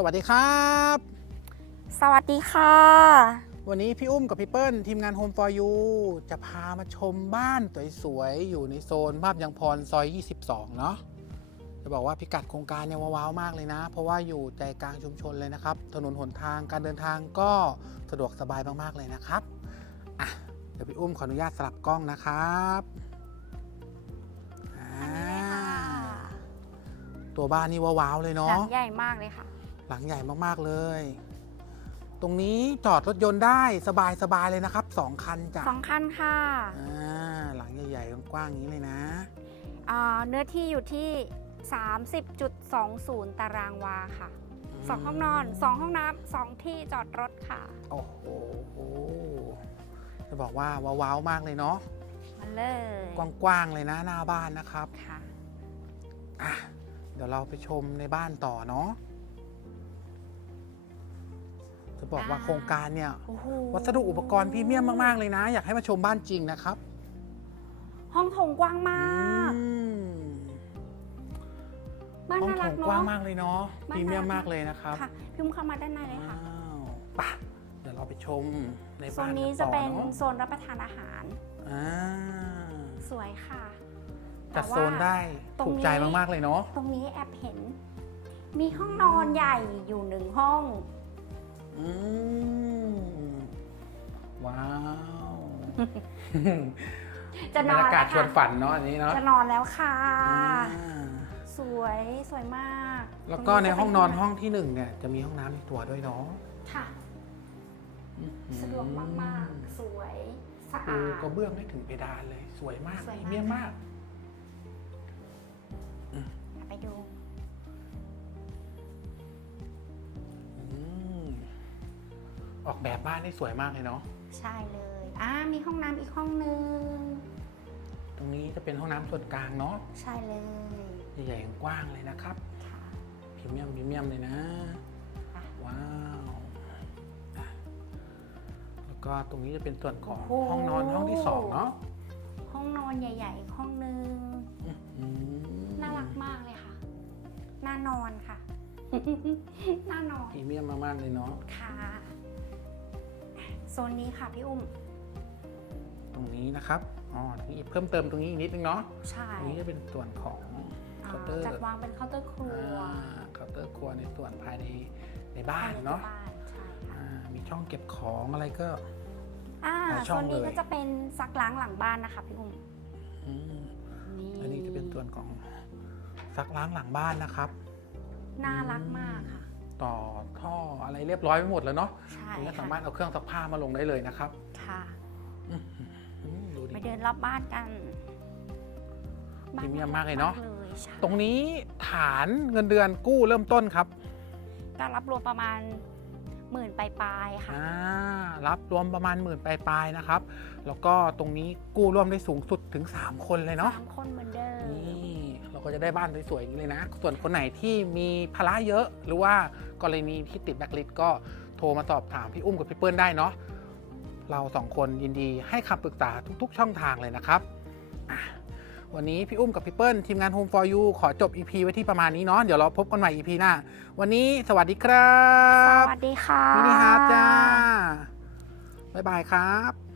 สวัสดีครับ สวัสดีค่ะ วันนี้พี่อุ้มกับพี่เปิ้ลทีมงาน Home for You จะพามาชมบ้านสวยๆอยู่ในโซนบ้านยังพรซอย 22 เนาะจะบอกว่าพิกัดโครงการเนี่ยว้าวๆมากเลยนะ เพราะว่าอยู่ใจกลางชุมชนเลยนะครับ ถนนหนทางการเดินทางก็สะดวกสบายมากๆเลยนะครับอะเดี๋ยวพี่อุ้มขออนุญาตสลับกล้องนะครับอ่าตัวบ้านนี่ว้าวๆเลยหลัเนาะ งใหญ่มากเลยค่ะ หลังใหญ่มากๆเลย ตรงนี้จอดรถยนต์ได้สบายๆเลยนะครับสองคันจ้ะสองคันค่ะอ่าหลังใหญ่ๆกว้างๆอย่างนี้เลยนะอ่าเนื้อที่อยู่ที่ 30.20 ตารางวาค่ะสองห้องนอนสองห้องน้ำสองที่จอดรถค่ะ โอ้โหจะบอกว่าว้าวๆมากเลยเนาะมาเลยกว้างๆเลยนะหน้าบ้านนะครับค่ะอะเดี๋ยวเราไปชมในบ้านต่อเนาะ จะบอกว่าอ่าโครงการเนี่ยโอ้โหวัสดุอุปกรณ์พรีเมียมมาก ๆ เลยนะ อยากให้มาชมบ้านจริงนะครับห้องโถงกว้างมาก อืมบ้านห้องน่าโถรักงเนาะกว้างมากเลยเนาะพบ้านรีเมียมน่ารักมากเลยนะครับค่ะพิมพ์เข้ามาด้านในเลยค่ะ ว้าวไปะเดี๋ยวเราไปชมในโซบ้านนนี้กัจะต่อเป็นเนาะโซนรับประทานอาหาร อ่าสวยค่ะจัดแต่ว่าโซนได้ตรงถูกใจนี้มากๆเลยเนาะตรงนี้แอบเห็น มีห้องนอนใหญ่อยู่หนึ่งห้อง อืมว้าวจะบรนอรนยากาศแล้วชวนค่ะฝันเนาะอันนี้เนาะจะนอนแล้วค่ะ อ่าสวยสวยมากแล้วก็ตรในจะเป็ห้องนอนห้องที่หนึ่งเนี่ยจะมีห้องน้ำอีกตัวด้วยเนาะค่ะอื้อหือสะดวกมากๆ สวยสะปูอาด กระเบื้องไม่ถึงเพดานเลย สวยมากสวยมากพรีเมียมมาก ออกแบบบ้านได้สวยมากเลยเนาะใช่เลยอ่ามีห้องน้ำอีกห้องนึง ตรงนี้จะเป็นห้องน้ำส่วนกลางเนาะใช่เลยใหญ่ๆกว้างเลยนะครับค่ะพรีเมียมพรีเมียมเลยนะ อะว้าวอะแล้วก็ตรงนี้จะเป็นส่วนของโอ้โห ห้องนอนห้องที่สองเนาะห้องนอนใหญ่ๆอีกห้องนึง อืมน่ารักมากเลยค่ะ น่านอนค่ะ น่านอนพรีเมียมมากๆเลยเนาะ ค่ะโซนนี้ค่ะพี่อุ้ม ตรงนี้นะครับอ๋อตรงนี้เพิ่มเติมตรงนี้อีกนิดนึงเนาะใช่ตรงนี้จะเป็นส่วนของอ่าเคาน์เตอร์จัดวางเป็นเคาน์เตอร์ครัวอ่าเคาน์เตอร์ครัวในส่วนภายในในบ้านภยใเนาะบ้านใช่ค่ะอ่ามีช่องเก็บของอะไรก็อ่าหลายโซช่องนนี้เลยก็จะเป็นซักล้างหลังบ้านนะคะพี่อุ้มอืมนี่อันนี้จะเป็นส่วนของซักล้างหลังบ้านนะครับ น่ารักมากค่ะ ต่อท่ออะไรเรียบร้อยไปหมดแล้วเนาะใช่ตรงนี้ค่ะสามารถเอาเครื่องซักผ้ามาลงได้เลยนะครับค่ะอืมดูดิ ไปเดินรอบบ้านกันพรีเมียมมากเลยเนอะ เลยใช่ตรงนี้ฐานเงินเดือนกู้เริ่มต้นครับก็รับรวมประมาณหมื่นปลายๆค่ะ อ่ารับรวมประมาณหมื่นปลายๆนะครับ แล้วก็ตรงนี้กู้ร่วมได้สูงสุดถึง 3 คนเลยเนาะสามคนเหมือนเดิมนี่ เราก็จะได้บ้านสวยๆอย่างนี้เลยนะ ส่วนคนไหนที่มีภาระเยอะ หรือว่ากรณีที่ติดแบ็คลิสต์ก็โทรมาสอบถามพี่อุ้มกับพี่เปิ้ลได้เนาะเราสองคนยินดีให้คำปรึกษาทุกๆ ช่องทางเลยนะครับอะวันนี้พี่อุ้มกับพี่เปิ้ลทีมงาน Home for You ขอจบ EP ไว้ที่ประมาณนี้เนาะเดี๋ยวเราพบกันใหม่ EP หน้า วันนี้สวัสดีครัสบวัสดีค่ะมินิฮาร์ดจ้า บ๊ายบายครับ